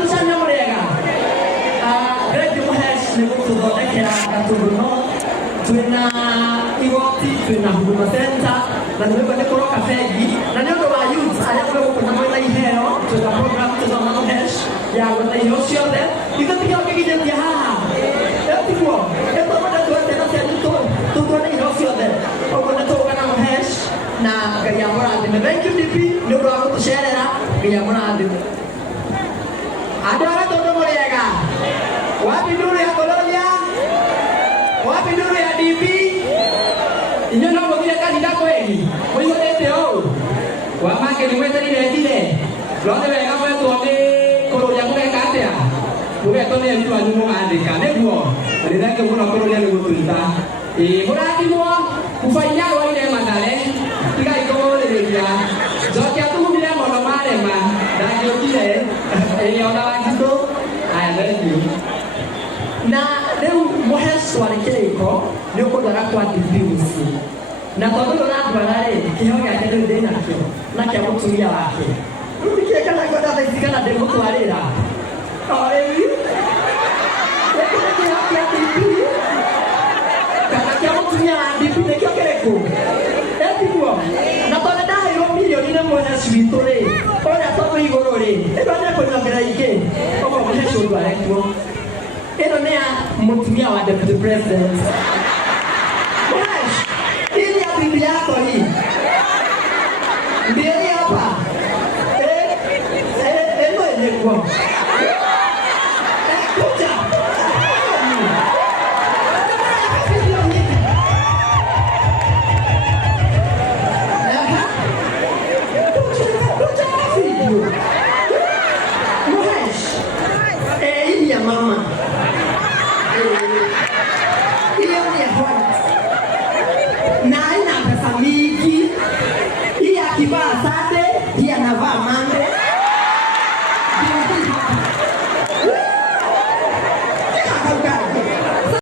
tusanya murega. Great Muhesh ni kututhondekera gaturuno twina igoti twina huduma center na nĩguo nĩ kũroka bengi na nĩ ũndũ wa youth arĩa megũkũna mwena iheo twina program tũthoma Muhesh ya gwetha iheo ciothe ithuĩ tũkĩginyĩtie haha etiguo ĩtũmana twete na cianyu tũtuone iheo ciothe ũguo nĩ tũgana Muhesh na Ngai amũrathime. Thank you DP nĩ ũndũ wa gũtũcerera. Ngai amũrathime. Andũ arĩa tondũ mũrĩega wapi nduru ya Kolonia? Wapi nduru ya DP? Inyo no mũthire kanitha kweli? Mũihũrĩte ũũ? Wamake nĩ mweterire njire? Rothe wega mwetwo nĩ kũrũria mũgeka atĩa? Mũgetwo nĩ aruti wanyu mũgandĩka nĩguo? Na nĩ thengiũ mũno kũrũria nĩ gũtũita. Mũrathimwo Kubainya Rwaire Mathare tigai kũmũrĩrĩria njokia tumumire mono marema ndangĩũkire ona Wanjikũ. Aya, thank you. Na rĩu Muhesh warĩ kĩrĩko nĩ ũkũndwara kwa DP mũciĩ na tondũ ũyũ ũrandwara-rĩ kĩheo gĩake rĩu ndĩnakĩo na kĩa mũtumia wake rĩu nĩkĩĩ kana ngwenda thaa ici kana ndĩmũtwarĩra rĩu gĩkĩ nĩ kĩheo kĩa DP kana kĩa mũtumia wa DP nĩkĩo kĩrĩkũ etiguo na tondũ ndaheirwo mirioni nĩ Muhesh witũ-rĩ ũrĩa tondũ igũrũ-rĩ ĩno nĩekũnyongera ingĩ ũguo Muhesh ũndware kuo. Ĩno nĩ ya mũtumia wa deputy president. Muhesh, hii ni ya bibi yako hii. Ndiye hii hapa. Eno ilikuwa. Kuja. Muhesh, hii ni ya mama. Na ina pesa mingi. Hii akivaa Sunday, hii anavaa Monday.